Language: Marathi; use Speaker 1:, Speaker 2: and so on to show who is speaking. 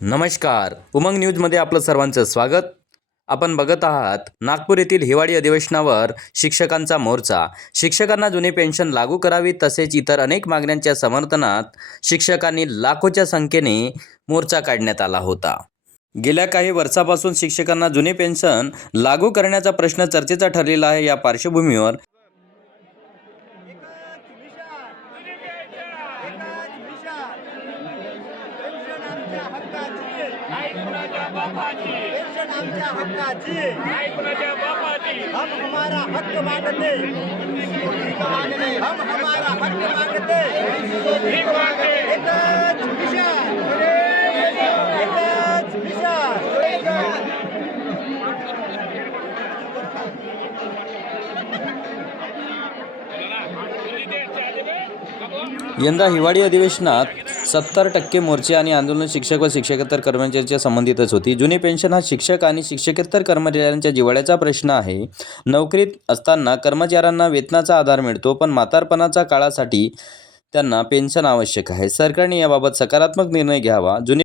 Speaker 1: नमस्कार. उमंग न्यूजमध्ये आपलं सर्वांचं स्वागत. आपण बघत आहात नागपूर येथील हिवाळी अधिवेशनावर शिक्षकांचा मोर्चा. शिक्षकांना जुनी पेन्शन लागू करावी तसेच इतर अनेक मागण्यांच्या समर्थनात शिक्षकांनी लाखोच्या संख्येने मोर्चा काढण्यात आला होता. गेल्या काही वर्षापासून शिक्षकांना जुने पेन्शन लागू करण्याचा प्रश्न चर्चेचा ठरलेला आहे या पार्श्वभूमीवर
Speaker 2: पेन्शन आमच्या हक्काची
Speaker 3: नाही कुणाच्या बापाची.
Speaker 2: पेन्शन आमच्या हक्काची.
Speaker 3: नाही कुणाच्या बापाची.
Speaker 2: हम हमारा हक मांगते. हम हमारा हक मांगते.
Speaker 3: ही मागणी
Speaker 2: एकच मिशन एकच मिशन
Speaker 1: यंदा हिवाळी अधिवेशनात सत्तर टक्के मोर्चे आणि आंदोलन शिक्षक व शिक्षकेतर कर्मचाऱ्यांच्या संबंधितच होती. जुनी पेन्शन हा शिक्षक आणि शिक्षकेतर कर्मचाऱ्यांच्या जिव्हाळ्याचा प्रश्न आहे. नोकरीत असताना कर्मचाऱ्यांना वेतनाचा आधार मिळतो पण म्हातारपणाच्या काळासाठी त्यांना पेन्शन आवश्यक आहे. सरकारने याबाबत सकारात्मक निर्णय घ्यावा. जुनी